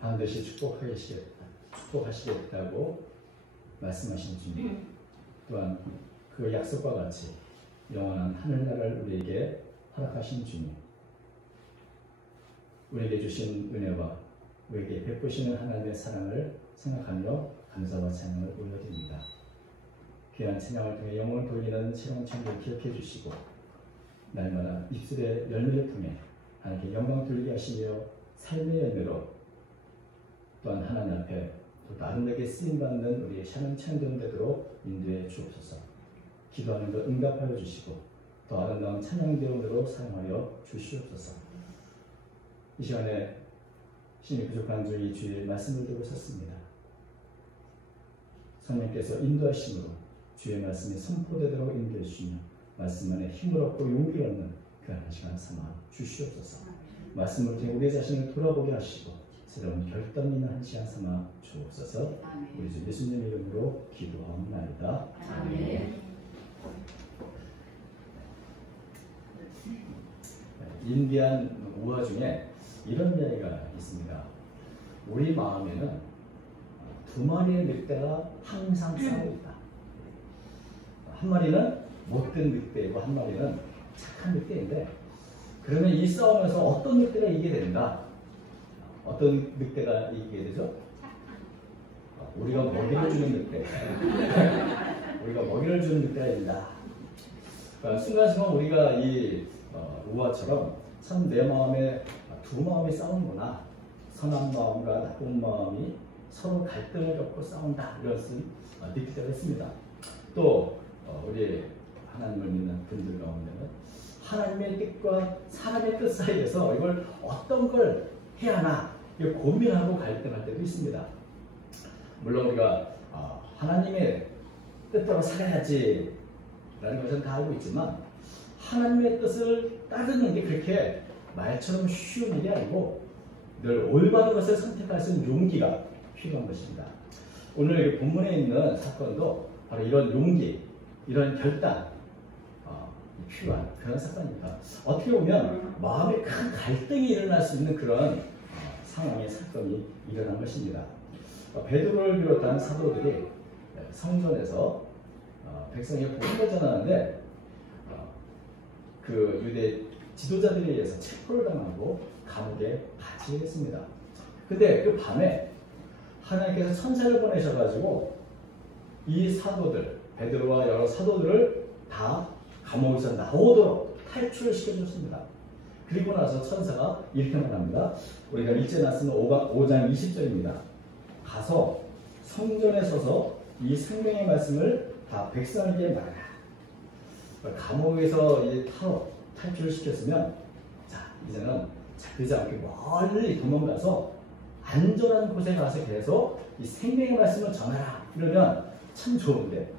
반드시 축복하시겠다고 말씀하신 주님, 또한 그 약속과 같이 영원한 하늘나라를 우리에게 허락하신 주님, 우리에게 주신 은혜와 우리에게 베푸시는 하나님의 사랑을 생각하며 감사와 찬양을 올려드립니다. 귀한 찬양을 통해 영혼을 돌리는 새로운 창조를 기억해 주시고 날마다 입술의 열매를 통해 하나님께 영광 돌리게 하시며 삶의 열매로 또한 하나님 앞에 또 아름답게 쓰임받는 우리의 샤는 창조는 되도록 인도해 주옵소서. 기도하는 것 응답하여 주시고 더 아름다운 찬양대원으로 사용하여 주시옵소서. 이 시간에 신이 부족한 주의 말씀을 들고 섰습니다. 성령께서 인도하심으로 주의 말씀이 선포되도록 인도해 주시며 말씀 안에 힘을 얻고 용기를 얻는 그 한 시간 삼아 주시옵소서. 말씀을 통해 우리 자신을 돌아보게 하시고 새로운 결단 있는 한 시간 삼아 주옵소서. 우리 주 예수님 이름으로 기도하옵나이다. 아멘. 인디안 우화 중에 이런 이야기가 있습니다. 우리 마음에는 두 마리의 늑대가 항상 싸우고 있다. 한 마리는 못된 늑대이고 한 마리는 착한 늑대인데, 그러면 이 싸움에서 어떤 늑대가 이기게 된다? 어떤 늑대가 이기게 되죠? 우리가 먹이를 주는 늑대. 우리가 먹이를 주는 늑대가 이긴다. 그러니까 순간순간 우리가 이 우화처럼 참 내 마음에 두 마음이 싸우는구나. 선한 마음과 나쁜 마음이 서로 갈등을 겪고 싸운다. 이런 것을 느낄 때가 있습니다. 또 우리 하나님을 믿는 분들 가운데는 하나님의 뜻과 사람의 뜻 사이에서 이걸 어떤 걸 해야 하나 고민하고 갈등할 때도 있습니다. 물론 우리가 하나님의 뜻대로 살아야지 라는 것은 다 알고 있지만 하나님의 뜻을 따르는 게 그렇게 말처럼 쉬운 일이 아니고 늘 올바른 것을 선택할 수 있는 용기가 필요한 것입니다. 오늘 본문에 있는 사건도 바로 이런 용기, 이런 결단 필요한 그런 사건입니다. 어떻게 보면 마음에 큰 갈등이 일어날 수 있는 그런 상황의 사건이 일어난 것입니다. 베드로를 비롯한 사도들이 성전에서 백성에게 복음을 전하는데 그 유대 지도자들에 의해서 체포를 당하고 감옥에 갇히게 됐습니다. 근데 그 밤에 하나님께서 천사를 보내셔가지고 이 사도들, 베드로와 여러 사도들을 다 감옥에서 나오도록 탈출을 시켜줬습니다. 그리고 나서 천사가 이렇게 말합니다. 우리가 일제 말씀은 5장 20절입니다. 가서 성전에 서서 이 생명의 말씀을 다 백성에게 말하라. 감옥에서 이제 탈출을 시켰으면 자 이제는 잡히지 않게 멀리 도망가서 안전한 곳에 가서 계속 이 생명의 말씀을 전하라. 이러면 참 좋은데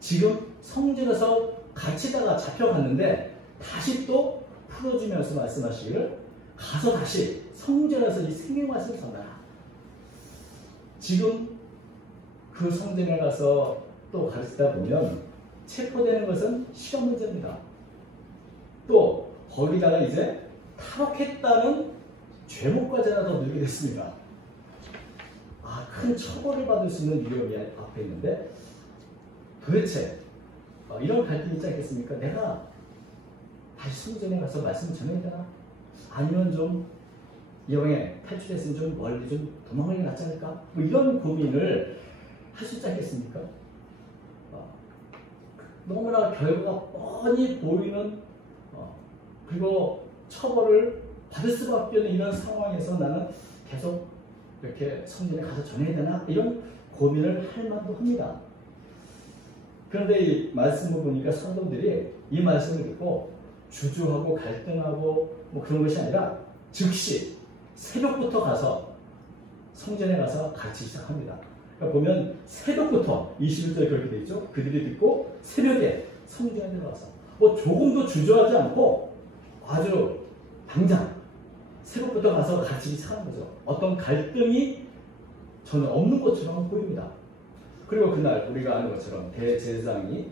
지금 성전에서 갇히다가 잡혀갔는데 다시 또 풀어주면서 말씀하시기를 가서 다시 성전에서 이 생명 말씀을 전하라. 지금 그 성전에 가서 또 가르치다 보면 체포되는 것은 시간 문제입니다. 또 거기다가 이제 탈옥했다는 죄목까지나 더 늘게 됐습니다. 큰 처벌을 받을 수 있는 위험이 앞에 있는데 도대체 이런 갈등이 있지 않겠습니까? 내가 다시 성전에 가서 말씀을 전해야 되나? 아니면 좀 이왕에 탈출했으면 좀 멀리 좀 도망가는 게 낫지 않을까? 뭐 이런 고민을 할 수 있지 않겠습니까? 너무나 결과가 뻔히 보이는 그리고 처벌을 받을 수밖에 없는 이런 상황에서 나는 계속 이렇게 성전에 가서 전해야 되나? 이런 고민을 할 만도 합니다. 그런데 이 말씀을 보니까 사도들이 이 말씀을 듣고 주저하고 갈등하고 뭐 그런 것이 아니라 즉시 새벽부터 가서 성전에 가서 가르치기 시작합니다. 그러니까 보면 새벽부터 21절에 그렇게 되어 있죠. 그들이 듣고 새벽에 성전에 들어가서 뭐 조금도 주저하지 않고 아주 당장 새벽부터 가서 가르치기 시작한 거죠. 어떤 갈등이 전혀 없는 것처럼 보입니다. 그리고 그날 우리가 아는 것처럼 대제사장이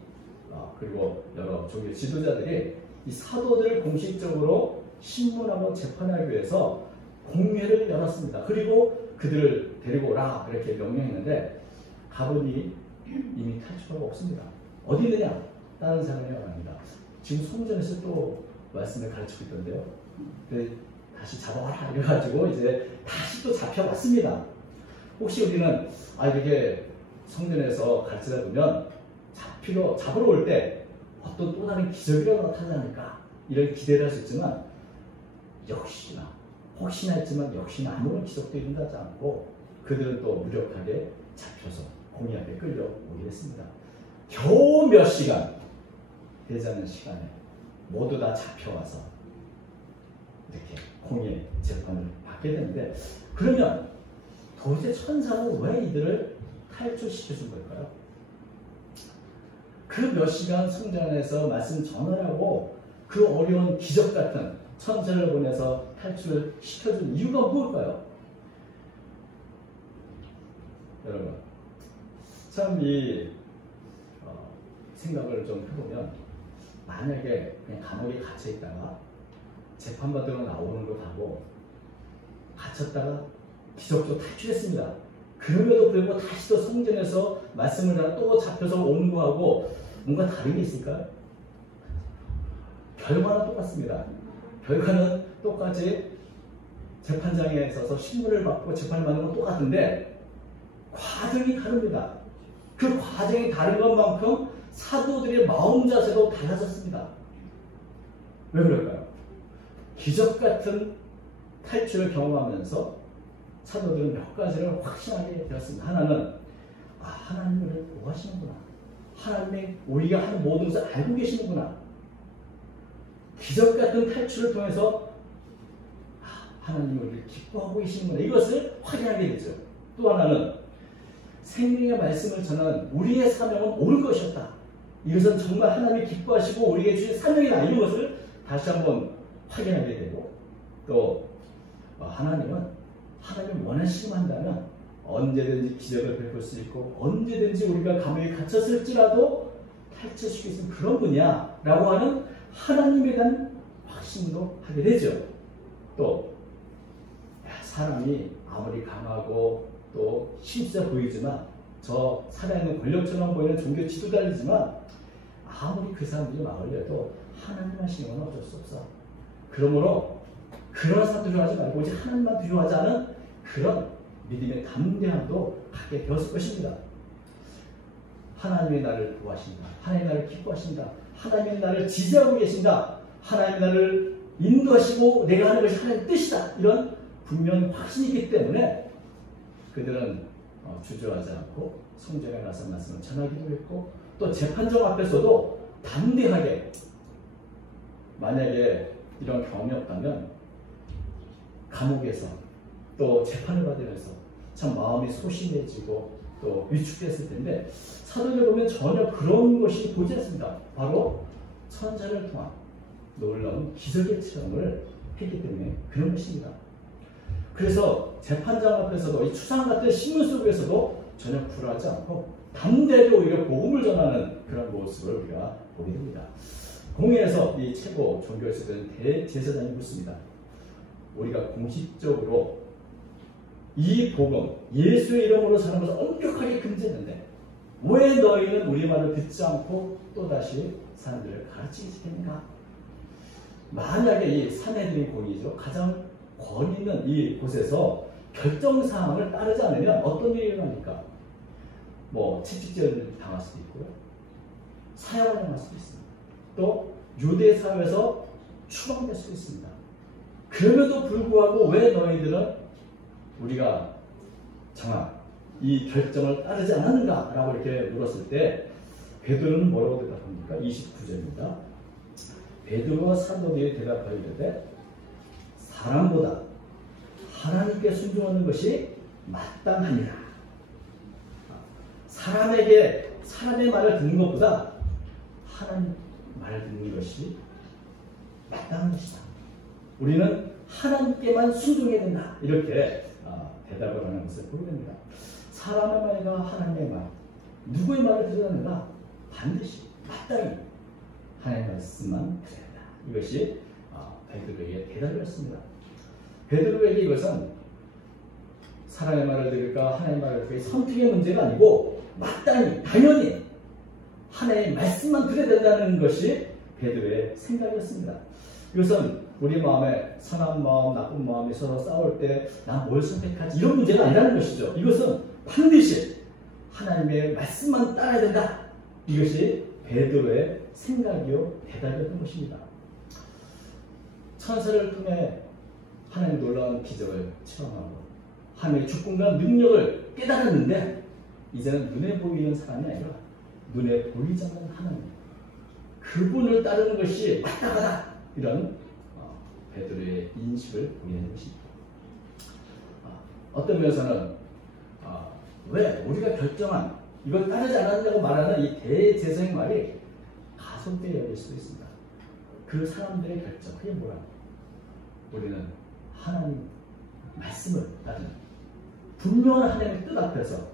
그리고 여러 종교 지도자들이 이 사도들을 공식적으로 신문하고 재판하기 위해서 공회를 열었습니다. 그리고 그들을 데리고 오라 그렇게 명령했는데 가보니 이미 탈출하고 없습니다. 어디 있느냐? 다른 사람이 말합니다. 지금 성전에서 또 말씀을 가르치고 있던데요. 다시 잡아와라 이래가지고 이제 다시 또 잡혀왔습니다. 혹시 우리는 이게 성전에서 가르치다 보면 잡으러 올 때 어떤 또 다른 기적이라도 나타나지 않을까 이런 기대를 할 수 있지만 혹시나 했지만 역시나 아무런 기적도 일어나지 않고 그들은 또 무력하게 잡혀서 공의하게 끌려오게 됐습니다. 겨우 몇 시간 되지 않는 시간에 모두 다 잡혀와서 이렇게 공의 재판을 받게 되는데 그러면 도대체 천사는 왜 이들을 탈출시켜준 걸까요? 그 몇 시간 성전 안에서 말씀 전하라고 그 어려운 기적 같은 천사를 보내서 탈출을 시켜준 이유가 무엇일까요? 여러분, 참 생각을 좀 해보면 만약에 그냥 감옥에 갇혀 있다가 재판받으러 나오는 것하고 갇혔다가 기적적으로 탈출했습니다. 그럼에도 불구하고 다시 또 성전에서 말씀을 하다 또 잡혀서 오는 거하고 뭔가 다른 게 있을까요? 결과는 똑같습니다. 결과는 똑같이 재판장에 서서 신문을 받고 재판을 받는 건 똑같은데 과정이 다릅니다. 그 과정이 다른 것만큼 사도들의 마음 자세도 달라졌습니다. 왜 그럴까요? 기적 같은 탈출을 경험하면서 사도들은 몇 가지를 확신하게 되었습니다. 하나는 하나님을 보호하시는구나. 하나님이 우리가 하는 모든 것을 알고 계시는구나. 기적 같은 탈출을 통해서 하나님이 우리를 기뻐하고 계시는구나. 이것을 확인하게 되죠. 또 하나는 생명의 말씀을 전하는 우리의 사명은 옳은 것이었다. 이것은 정말 하나님이 기뻐하시고 우리에게 주신 사명이다. 이런 것을 다시 한번 확인하게 되고 또 하나님은 하나님이 원하시기만 한다면 언제든지 기적을 베풀 수 있고 언제든지 우리가 감옥에 갇혔을지라도 탈출시킬 수 있는 그런 분이야라고 하는 하나님에 대한 확신도 하게 되죠. 또 사람이 아무리 강하고 또 힘세 보이지만 저 살아있는 권력처럼 보이는 종교 지도자이지만 아무리 그 사람들이 막으려도 하나님 하시는 건 어쩔 수 없어. 그러므로 그런 사람 두려워하지 말고 오직 하나님만 두려워하지 않은 그런 믿음의 담대함도 갖게 되었을 것입니다. 하나님의 나를 보호하신다. 하나님의 나를 기뻐하신다. 하나님의 나를 지지하고 계신다. 하나님의 나를 인도하시고 내가 하는 것이 하나님의 뜻이다. 이런 분명한 확신이기 때문에 그들은 주저하지 않고 성전에 나서 말씀을 전하기도 했고 또 재판정 앞에서도 담대하게 만약에 이런 경험이 없다면 감옥에서 또 재판을 받으면서 참 마음이 소심해지고 또 위축됐을 텐데 사도들 보면 전혀 그런 것이 보이지 않습니다. 바로 천사를 통한 놀라운 기적의 체험을 했기 때문에 그런 것입니다. 그래서 재판장 앞에서도 이 추상 같은 신문 속에서도 전혀 굴하지 않고 담대하게 오히려 복음을 전하는 그런 모습을 우리가 보게 됩니다. 공회에서 이 최고 종교에서는 대제사장이 묻습니다. 우리가 공식적으로 이 복음, 예수의 이름으로 사는 것을 엄격하게 금지했는데 왜 너희는 우리 말을 듣지 않고 또다시 사람들을 가르치기 시켰는가? 만약에 이 산헤드린 공의죠. 가장 권위 있는 이 곳에서 결정사항을 따르지 않으면 어떤 일이 일어납니까? 채찍질을 당할 수도 있고요. 사형을 당할 수도 있습니다. 또 유대 사회에서 추방될 수도 있습니다. 그럼에도 불구하고 왜 너희들은 우리가 정한 이 결정을 따르지 않았는가? 라고 이렇게 물었을 때 베드로는 뭐라고 대답합니까? 29절입니다. 베드로와 사도들이 대답하여 이르되 사람보다 하나님께 순종하는 것이 마땅하니라. 사람의 말을 듣는 것보다 하나님 말을 듣는 것이 마땅한 것이다. 우리는 하나님께만 순종해야 된다. 이렇게 대답을 하는 것을 보게 됩니다. 사람의 말과 하나님의 말, 누구의 말을 들어야 하는가? 반드시 마땅히 하나님의 말씀만 들어야 한다. 이것이 베드로의 대답이었습니다. 베드로에게 이것은 사람의 말을 들을까 하나님의 말을 들을까 선택의 문제가 아니고 마땅히 당연히 하나님의 말씀만 들어야 된다는 것이 베드로의 생각이었습니다. 이것은 우리 마음에 선한 마음, 나쁜 마음이 서로 싸울 때 나 뭘 선택하지 이런 문제가 아니라는 것이죠. 이것은 반드시 하나님의 말씀만 따라야 된다. 이것이 베드로의 생각이요 대답이었던 것입니다. 천사를 통해 하나님의 놀라운 기적을 체험하고 하나님의 주권과 능력을 깨달았는데 이제는 눈에 보이는 사람이 아니라 눈에 보이지 않는 하나님 그분을 따르는 것이 마땅하다. 이런 베드로의 인식을 보이는 것입니다. 어떤 면에서는 왜 우리가 결정한 이걸 따르지 않았냐고 말하는 이 대제사장의 말이 가속되어 여길 수도 있습니다. 그 사람들의 결정, 그게 뭐라? 우리는 하나님 말씀을 따르는 분명한 하나님의 뜻 앞에서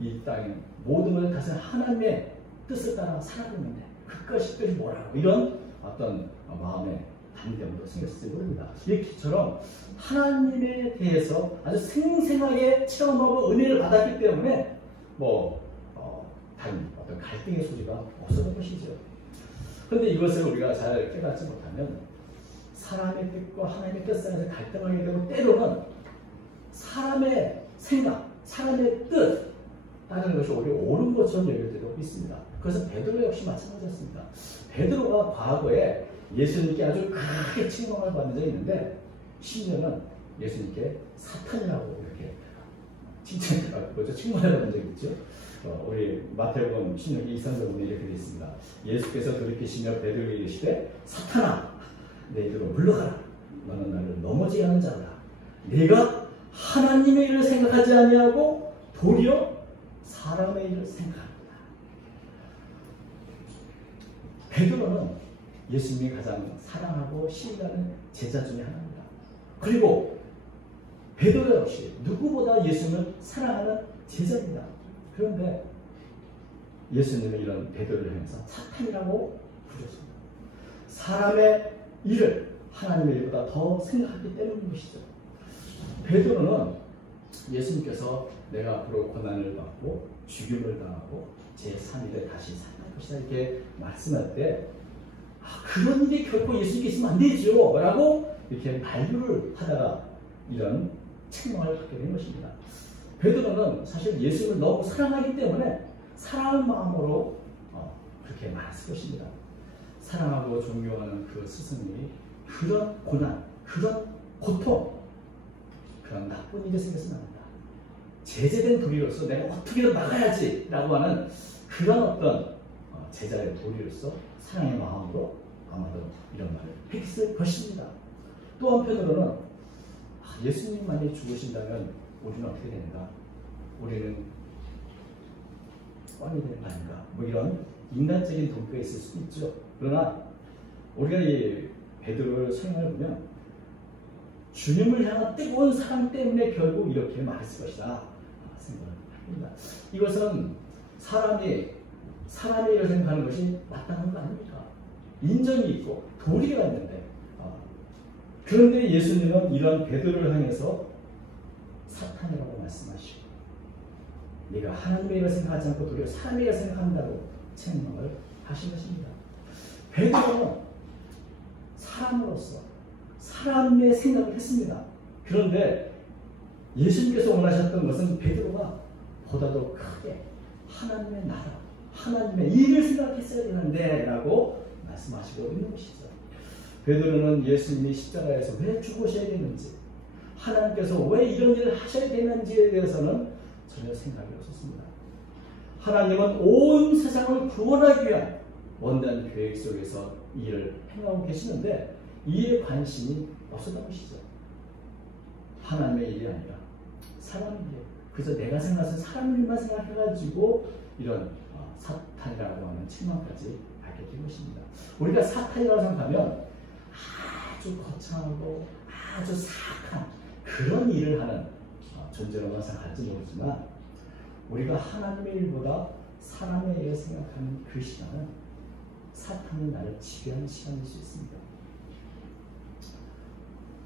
이 땅의 모든 것을 다스리는 하나님의 뜻을 따라 살아가는데 그것이 뭐라고 이런 어떤 마음의 담대함도 생겼을지 모릅니다. 이처럼 하나님에 대해서 아주 생생하게 체험하고 은혜를 받았기 때문에 다른 어떤 갈등의 소지가 없었던 것이죠. 그런데 이것을 우리가 잘 깨닫지 못하면 사람의 뜻과 하나님의 뜻 사이에서 갈등하게 되고 때로는 사람의 생각, 사람의 뜻 따르는 것이 오히려 옳은 것처럼 여겨지고 있습니다. 그래서 베드로 역시 마찬가지였습니다. 베드로가 과거에 예수님께 아주 크게 칭송을 받은 적이 있는데 심지어는 예수님께 사탄이라고 이렇게 칭송을 받은 적이 있죠. 우리 마태복음 16기 23절 보면 이렇게 되어 있습니다. 예수께서 돌이키시며 베드로에게 이르시되 사탄아 내 뒤로 물러가라. 너는 나를 넘어지게 하는 자라. 네가 하나님의 일을 생각하지 아니하고 도리어 사람의 일을 생각합니다. 베드로는 예수님이 가장 사랑하고 신뢰하는 제자 중에 하나입니다. 그리고 베드로 역시 누구보다 예수님을 사랑하는 제자입니다. 그런데 예수님은 이런 베드로를 향해서 사탄이라고 부르셨습니다. 사람의 일을 하나님의 일보다 더 생각하기 때문인 것이죠. 베드로는 예수님께서 내가 앞으로 고난을 받고 죽임을 당하고 제3일에 다시 살아날 것이다 이렇게 말씀할 때 그런 일이 결코 예수님께 있으면 안 되죠 라고 이렇게 만류를 하다가 이런 책망을 받게 된 것입니다. 베드로는 사실 예수님을 너무 사랑하기 때문에 사랑하는 마음으로 그렇게 말했을 것입니다. 사랑하고 존경하는 그 스승님이 그런 고난, 그런 고통, 그런 나쁜 일이 생겨서는 안 된다. 제재된 도리로서 내가 어떻게든 막아야지 라고 하는 그런 어떤 제자의 도리로서 사랑의 마음으로 아마도 이런 말을 했을 것입니다. 또 한편으로는 예수님만이 죽으신다면 우리는 어떻게 되는가? 우리는 꽝이 되는 거 아닌가? 이런 인간적인 동기가 있을 수도 있죠. 그러나 우리가 이 베드로의 성향을 보면 주님을 향한 뜨거운 사랑 때문에 결국 이렇게 말했을 것이다 생각을 합니다. 이것은 사람의 일을 생각하는 것이 마땅한 거 아닙니까? 인정이 있고 도리가 있는데 그런데 예수님은 이런 베드로를 향해서 사탄이라고 말씀하시고 네가 하나님의 일을 생각하지 않고 도리어 사람의 일을 생각한다고 책망을 하신 것입니다. 베드로는 사람으로서 사람의 생각을 했습니다. 그런데 예수님께서 원하셨던 것은 베드로가 보다도 크게 하나님의 나라, 하나님의 일을 생각했어야 되는데 라고 말씀하시고 있는 것이죠. 베드로는 예수님이 십자가에서 왜 죽으셔야 되는지, 하나님께서 왜 이런 일을 하셔야 되는지에 대해서는 전혀 생각이 없었습니다. 하나님은 온 세상을 구원하기 위한 원대한 계획 속에서 이 일을 행하고 계시는데 이에 관심이 없었던 것이죠. 하나님의 일이 아니라 사람의 일, 그래서 내가 생각해서 사람 일만 생각해가지고 이런 사탄이라고 하는 책망까지 받게 된 것입니다. 우리가 사탄이라고 생각하면 아주 거창하고 아주 사악한 그런 일을 하는 존재로만 생각할지 모르지만 우리가 하나님의 일보다 사람의 일을 생각하는 그 시간은 사탄이 나를 지배하는 시간일 수 있습니다.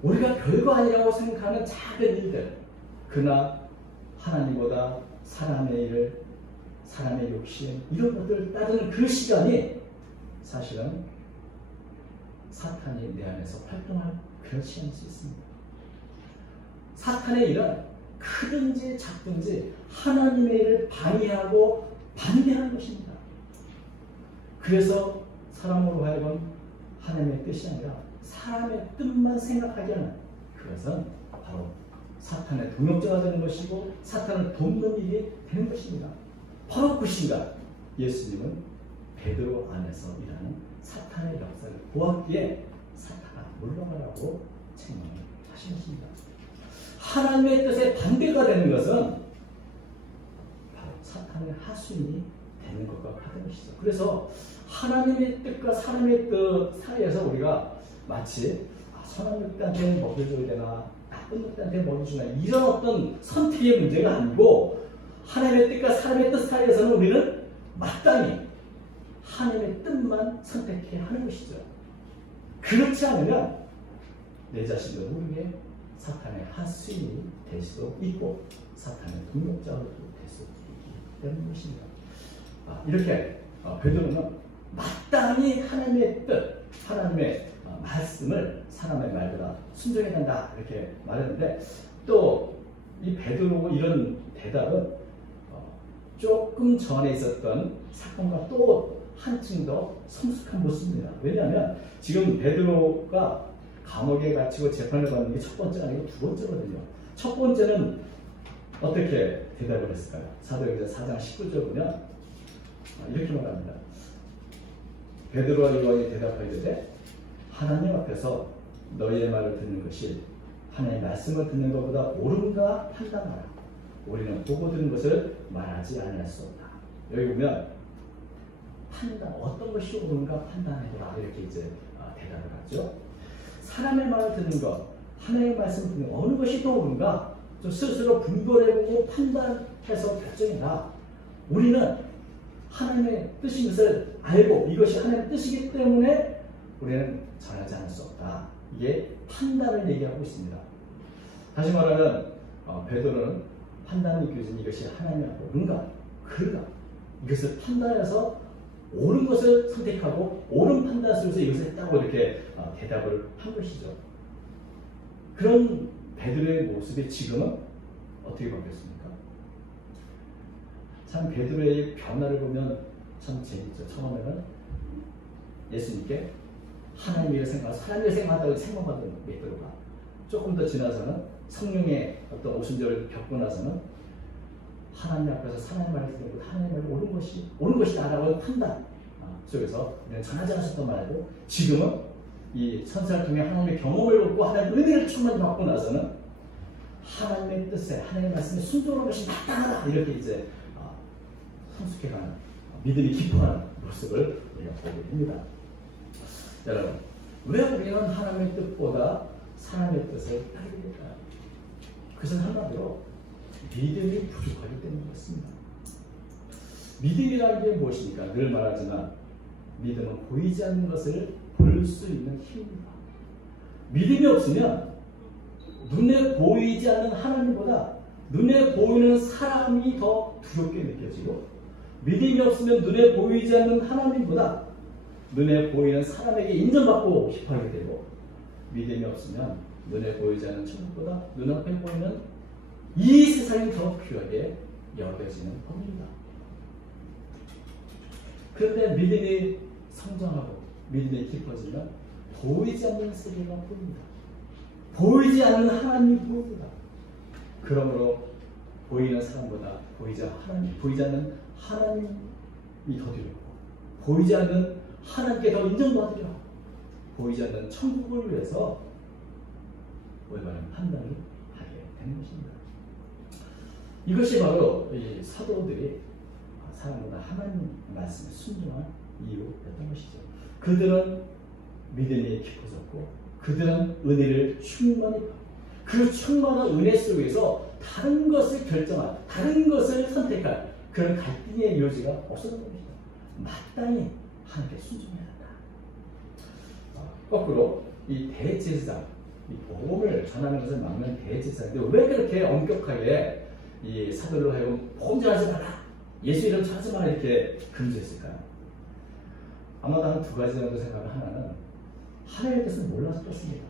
우리가 별거 아니라고 생각하는 작은 일들, 그러나 하나님보다 사람의 일, 사람의 욕심, 이런 것들을 따르는 그 시간이 사실은 사탄이 내 안에서 활동할 그런 시간일 수 있습니다. 사탄의 일은 크든지 작든지 하나님의 일을 방해하고 반대하는 것입니다. 그래서 사람으로 하여금 하나님의 뜻이 아니라 사람의 뜻만 생각하게 하는, 그것은 바로 사탄의 동역자가 되는 것이고 사탄을 돕는 일이 되는 것입니다. 바로 그 순간 예수님은 베드로 안에서 일하는 사탄의 역사를 보았기에 사탄아 물러가라고 책망하신 것입니다. 하나님의 뜻에 반대가 되는 것은 바로 사탄의 하수인이 되는 것과 같은 것이죠. 그래서 하나님의 뜻과 사람의 뜻 사이에서 우리가 마치 선한 늑대한테 먹여 줘야 되나 나쁜 늑대한테 먹여 주나 이런 어떤 선택의 문제가 아니고, 하나님의 뜻과 사람의 뜻 사이에서는 우리는 마땅히 하나님의 뜻만 선택해야 하는 것이죠. 그렇지 않으면 내 자신도 모르게 사탄의 하수인이 될 수도 있고 사탄의 동역자가 될 수도 있기 때문인 것입니다. 이렇게 베드로는 마땅히 하나님의 뜻, 하나님의 말씀을 사람의 말보다 순종해야 한다 이렇게 말했는데, 또 이 베드로 이런 대답은 조금 전에 있었던 사건과 또 한층 더 성숙한 모습입니다. 왜냐하면 지금 베드로가 감옥에 갇히고 재판을 받는 게 첫 번째가 아니고 두 번째거든요. 첫 번째는 어떻게 대답을 했을까요? 사도행전 4장 19절 보면 이렇게 말합니다. 베드로와 요한이 대답하되 하나님 앞에서 너희의 말을 듣는 것이 하나님의 말씀을 듣는 것보다 옳은가 판단하라. 우리는 보고 들은 것을 말하지 않을 수 없다. 여기 보면 판단, 어떤 것이 옳은가 판단해보라 이렇게 이제 대답을 하죠. 사람의 말을 듣는 것, 하나님의 말씀을 듣는 것, 어느 것이 더 옳은가 좀 스스로 분별해보고 판단해서 결정해라. 우리는 하나님의 뜻인 것을 알고 이것이 하나님의 뜻이기 때문에 우리는 전하지 않을 수 없다. 이게 판단을 얘기하고 있습니다. 다시 말하면 베드로는 판단이 느껴진 이것이 하나님의 옳은가 그른가 이것을 판단해서 옳은 것을 선택하고 옳은 판단 속에서 이것을 했다고 이렇게 대답을 한 것이죠. 그런 베드로의 모습이 지금은 어떻게 바뀌었습니까? 참 베드로의 변화를 보면 참 재밌죠. 처음에는 예수님께 하나님의 일을 생각하고 사람의 일을 생각한다고 생각하던 베드로가 조금 더 지나서는 성령의 어떤 오순절을 겪고 나서는 하나님 앞에서 사람의 말을 듣고 하나님의 말이 옳은 것이다라고 판단 속에서 우리는 전하지 않았던 말고, 지금은 이 천사를 통해 하나님의 경험을 얻고 하나님의 은혜를 충만히 받고 나서는 하나님의 뜻에 하나님의 말씀에 순종하는 것이 마땅하다 이렇게 이제 성숙해가는 믿음이 깊어가는 모습을 우리가 보게 됩니다. 여러분, 왜 우리는 하나님의 뜻보다 사람의 뜻을 따르게 될까요? 그것은 한마디로 믿음이 부족하기 때문이었습니다. 믿음이라는 게 무엇입니까? 늘 말하지만 믿음은 보이지 않는 것을 볼 수 있는 힘입니다. 믿음이 없으면 눈에 보이지 않는 하나님보다 눈에 보이는 사람이 더 두렵게 느껴지고, 믿음이 없으면 눈에 보이지 않는 하나님보다 눈에 보이는 사람에게 인정받고 싶어 하게 되고, 믿음이 없으면 눈에 보이지 않는 천국보다 눈앞에 보이는 이 세상이 더 귀하게 여겨지는 겁니다. 그런데 믿음이 성장하고 믿음이 깊어지면 보이지 않는 세계가 보입니다. 보이지 않는 하나님이 보입니다. 그러므로 보이는 사람보다 보이지 않는 하나님이 더 두렵고, 보이지 않는 하나님께 더 인정받으려 보이지 않는 천국을 위해서 올바른 판단을 하게 되는 것입니다. 이것이 바로 이 사도들이 사람보다 하나님 말씀에 순종한 이유였던 것이죠. 그들은 믿음이 깊어졌고 그들은 은혜를 충만히 받고 그 충만한 은혜 속에서 다른 것을 결정할, 다른 것을 선택할 그런 갈등의 여지가 없었던 것입니다. 마땅히 하나님께 순종해야 한다. 거꾸로 이 대제사장 이 복음을 전하는 것을 막는 대제사장인데 왜 그렇게 엄격하게 이 사도를 하여금 복음 전하지 마라, 예수 이름 전하지 마라 이렇게 금지했을까요? 아마 나는 두 가지 정도 생각을. 하나는 하나님의 뜻을 몰라서 그렇습니다.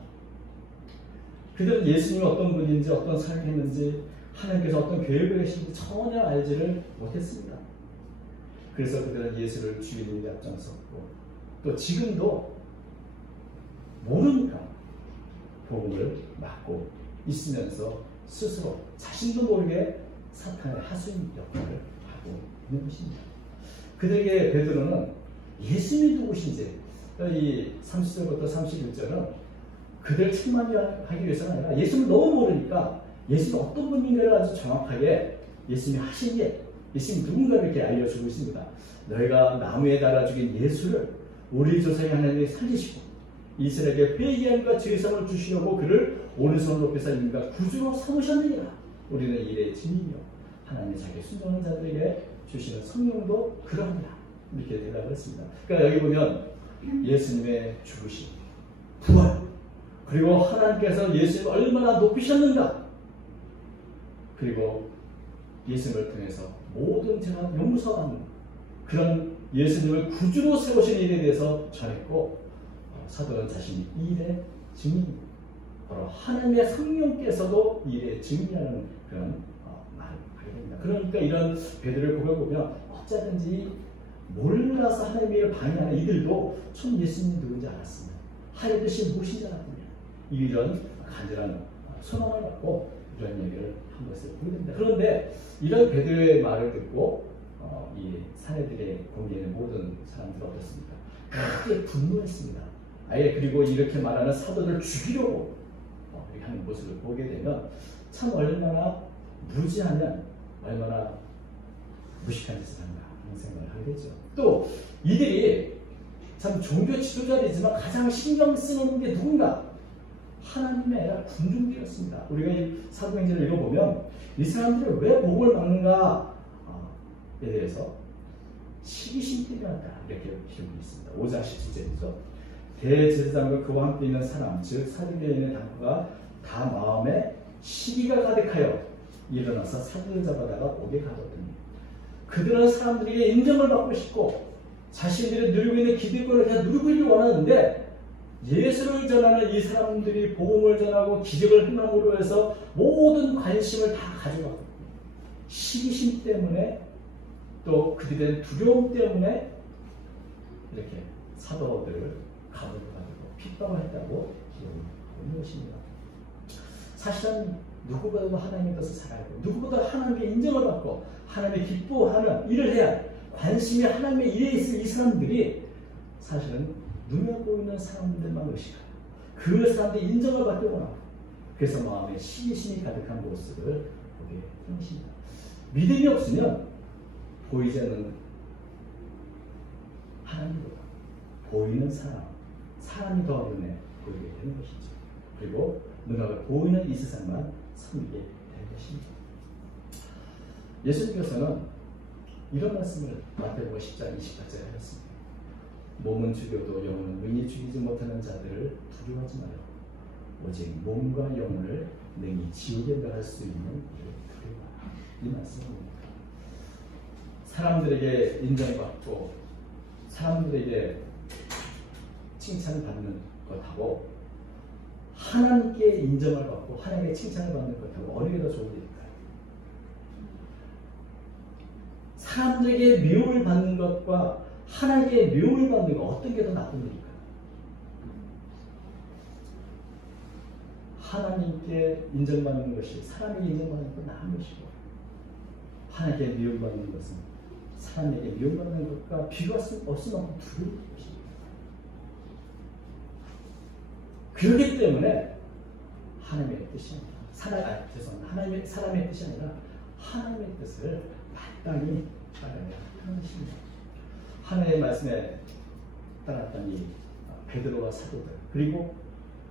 그들은 예수님이 어떤 분인지 어떤 삶을 했는지 하나님께서 어떤 계획을 하시는지 전혀 알지를 못했습니다. 그래서 그들은 예수를 주인인 데 앞장섰고 또 지금도 모르니까 복음을 막고 있으면서 스스로 자신도 모르게 사탄의 하수인 역할을 하고 있는 것입니다. 그들에게 베드로는 예수님이 누구신지 이 30절부터 31절은 그들 책망하기 위해서는 아니라 예수님을 너무 모르니까 예수님이 어떤 분인가를 아주 정확하게 예수님이 하신 게 예수님이 누군가 이렇게 알려주고 있습니다. 너희가 나무에 달아 죽인 예수를 우리 조상의 하나님이 살리시고 이스라엘에게 회개함과 죄사함을 주시려고 그를 오른손 높이사 인과 구주로 삼으셨느니라. 우리는 이의 증인이요 하나님이 자기 순종하는 자들에게 주시는 성령도 그러합니다. 이렇게 대답을 했습니다. 그러니까 여기 보면 예수님의 죽으심, 부활, 그리고 하나님께서 예수님을 얼마나 높이셨는가, 그리고 예수님을 통해서 모든 죄가 용서받는 그런 예수님을 구주로 세우신 일에 대해서 전했고, 사도는 자신이 이 일의 증인입니다. 바로 하나님의 성령께서도 이 일의 증인이라는 그런 말을 하게 됩니다. 그러니까 이런 베드로의 고백을 보면 어쩌든지 몰라서 하나님의 일을 방해하는 이들도 참 예수님이 누군지 알았습니다. 하나님의 뜻이 무엇인지 알았습니다. 이런 간절한 소망을 갖고 이런 얘기를 한 것을 보게 됩니다. 그런데 이런 베드로의 말을 듣고 이 사내들의 공개에 있는 모든 사람들은 어떻습니까? 크게 분노했습니다. 아예 그리고 이렇게 말하는 사도들을 죽이려고 이렇게 하는 모습을 보게 되면 참 얼마나 무지하면 얼마나 무식한 짓을 한가 하는 생각을 하게 되죠. 또 이들이 참 종교 지도자이지만 가장 신경 쓰는 게 누군가? 하나님의 아니라 군중들이었습니다. 우리가 이 사도행전을 읽어보면 이 사람들이 왜 복음을 막는가에 대해서 시기심 때문이었다 이렇게 기록이 있습니다. 5장 17절이죠. 대제사장과 그와 함께 있는 사람, 즉 사도계에 있는 당부가 다 마음에 시기가 가득하여 일어나서 사도를 잡아다가 옥에 가뒀더니 그들은 사람들에게 인정을 받고 싶고 자신들이 누리고 있는 기득권을 그냥 누리고 원하는데 예수를 전하는 이 사람들이 복음을 전하고 기적을 행함으로 해서 모든 관심을 다 가져가고 시기심 때문에 또 그들의 두려움 때문에 이렇게 사도들을 감옥에 가지고 핍박을 했다고 기록하고 있는 것입니다. 사실은 누구보다도 하나님의 뜻을 살아야 되고 누구보다 하나님의 인정을 받고 하나님의 기뻐하는 일을 해야 관심이 하나님의 일에 있을 이 사람들이 사실은 눈에 보이는 사람들만 의식하고 그 사람들이 인정을 받기 원하고 그래서 마음에 시기심이 가득한 모습을 보게 되는 것입니다. 믿음이 없으면 보이지 않는 하나님보다 보이는 사람이 더 눈에 보이게 되는 것이죠. 그리고 눈앞에 보이는 이 세상만 섬기게 되는 것입니다. 예수님께서는 이런 말씀을 마태복음 10장 28절에 하셨습니다. 몸은 죽여도 영혼은 능히 죽이지 못하는 자들을 두려워하지 마라. 오직 몸과 영혼을 능히 지옥에 들어갈 수 있는 이를 두려워하라. 이 말씀입니다. 사람들에게 인정받고 사람들에게 칭찬을 받는 것하고 하나님께 인정을 받고 하나님께 칭찬을 받는 것하고 어느 게 더 좋은 일일까요? 사람들에게 미움을 받는 것과 하나님께 미움을 받는 것 어떤 게 더 나쁜 일일까요? 하나님께 인정받는 것이 사람에게 인정받는 건 나은 것이고 하나님께 미움받는 것은 사람에게 미움받는 것과 비교할 수 없을 만큼 두려운 것입니다. 그렇기 때문에 하나님의 뜻이 아니라 사람의 뜻이 아니라 하나님의 뜻을 마땅히 따라야 하는 것입니다. 하나님의 말씀에 따랐던 이 베드로와 사도들 그리고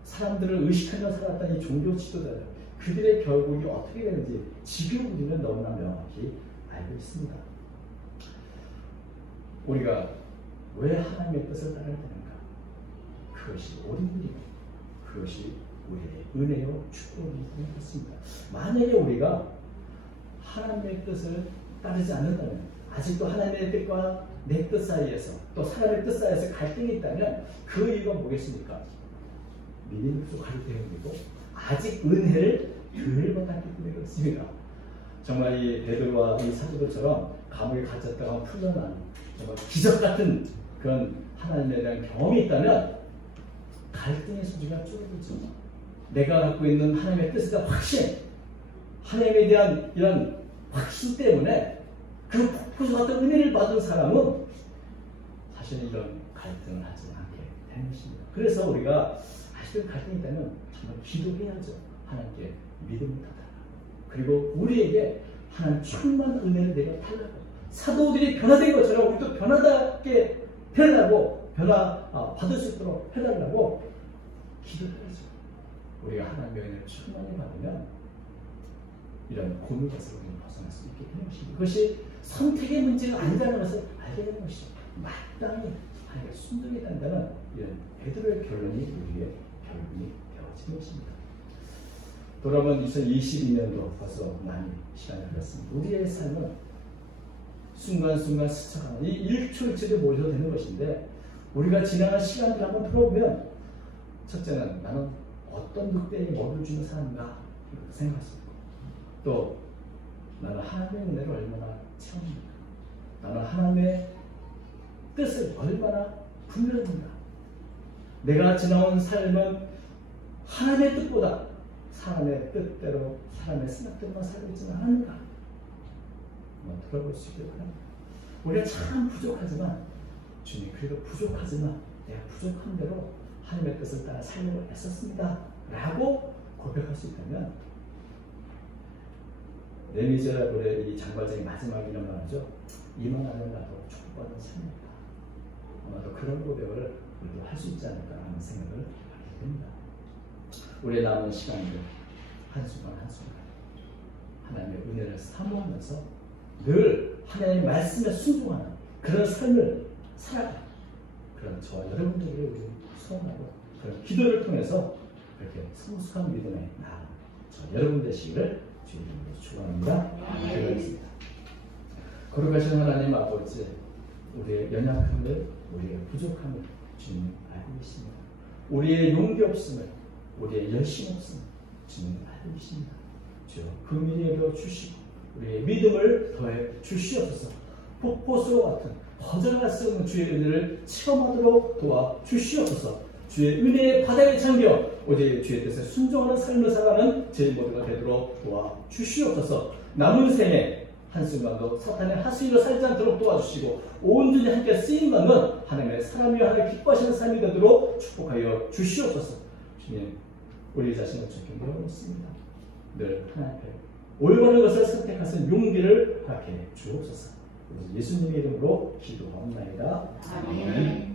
사람들을 의식하며 살았던 이 종교 지도자들 그들의 결국이 어떻게 되는지 지금 우리는 너무나 명확히 알고 있습니다. 우리가 왜 하나님의 뜻을 따라야 되는가? 그것이 옳은 일이고 그것이 우리의 은혜요 축복이 되었습니다. 만약에 우리가 하나님의 뜻을 따르지 않는다면, 아직도 하나님의 뜻과 내 뜻 사이에서 또 사람의 뜻 사이에서 갈등이 있다면 그 이유가 뭐겠습니까? 믿음이 부족하기 때문이고 아직 은혜를 덜 받았기 때문에 그렇습니다. 정말 이 베드로와 이 사도들처럼 감옥에 갇혔다가 풀려난 정말 기적 같은 그런 하나님에 대한 경험이 있다면 갈등의 소지가 줄어들죠. 내가 갖고 있는 하나님의 뜻에 대한 확신, 하나님에 대한 이런 확신 때문에 그 폭포수 같은 은혜를 받은 사람은 사실 이런 갈등을 하지 않게 되는 것입니다. 그래서 우리가 아직도 갈등이 있다면 정말 기도해야죠. 하나님께 믿음을 받아라. 그리고 우리에게 하나님 충만한 은혜를 내려 달라고, 사도들이 변화된 것처럼 우리도 변화답게 되라고, 받을 수 있도록 해달라고 기도해야죠. 우리가 하나님의 은혜를 충만히 받으면 이런 고민에서 우리는 벗어날 수 있게 되는 것입니다. 그것이 선택의 문제가 아니라는 것을 알게 되는 것이죠. 마땅히 하나님께 순종해야 된다는 이런 베드로의 결론이 우리의 결론이 되어지는 것입니다. 돌아보면 2022년도 벌써 많이 시간이 흘렀습니다. 우리의 삶은 순간순간 스쳐가는 이 1초 1초도 모여도 되는 것인데, 우리가 지나간 시간들을 한번 돌아보면 첫째는 나는 어떤 늑대에 먹을 주는 사람인가 생각할 수 있고, 또 나는 하나님의 은혜를 얼마나 채웁니까? 나는 하나님의 뜻을 얼마나 분별합니까? 내가 지나온 삶은 하나님의 뜻보다 사람의 뜻대로, 사람의 생각대로만 살고 있지는 않은가? 한번 돌아볼 수 있기를 바랍니다. 우리가 참 부족하지만, 주님 그래도 부족하지만 내가 부족한 대로 하나님의 뜻을 따라 살려고 애썼습니다 라고 고백할 수 있다면, 레미제라블의 이 장발장의 마지막 이런 말하죠. 이만하면 나도 축복받은 삶이다. 아마도 그런 고백을 우리도 할 수 있지 않을까라는 생각을 하게 됩니다. 우리의 남은 시간들 한순간 한순간 하나님의 은혜를 사모하면서 늘 하나님의 말씀에 순종하는 그런 삶을 살아가는 그런 저와 여러분들을 우리 소원하고, 그런 기도를 통해서 그렇게 성숙한 믿음에 나아가는 저 여러분 되시기를 주님으로 축원합니다. 기도하겠습니다. 거룩하신 하나님 아버지, 우리의 연약함을, 우리의 부족함을 주님 알고 계십니다. 우리의 용기 없음을, 우리의 열심 없음을 주님 알고 계십니다. 주여 긍휼히 여겨 주시고 우리의 믿음을 더해 주시옵소서. 폭포수와 같은 거절할 수 없는 주의 은혜를 체험하도록 도와 주시옵소서. 주의 은혜의 바다에 잠겨 오직 주의 뜻에 순종하는 삶을 살아가는 저희 모두가 되도록 도와 주시옵소서. 남은 생에 한순간도 사탄의 하수위로 살지 않도록 도와주시고 온전히 함께 쓰임받는 하나님의 사람이여 하나님 기뻐하시는 삶이 되도록 축복하여 주시옵소서. 주님, 우리 자신을 주께 내어놓습니다. 늘 하나님 앞에 올바른 것을 선택하신 용기를 허락해 주옵소서. 예수님의 이름으로 기도하옵나이다. 아멘.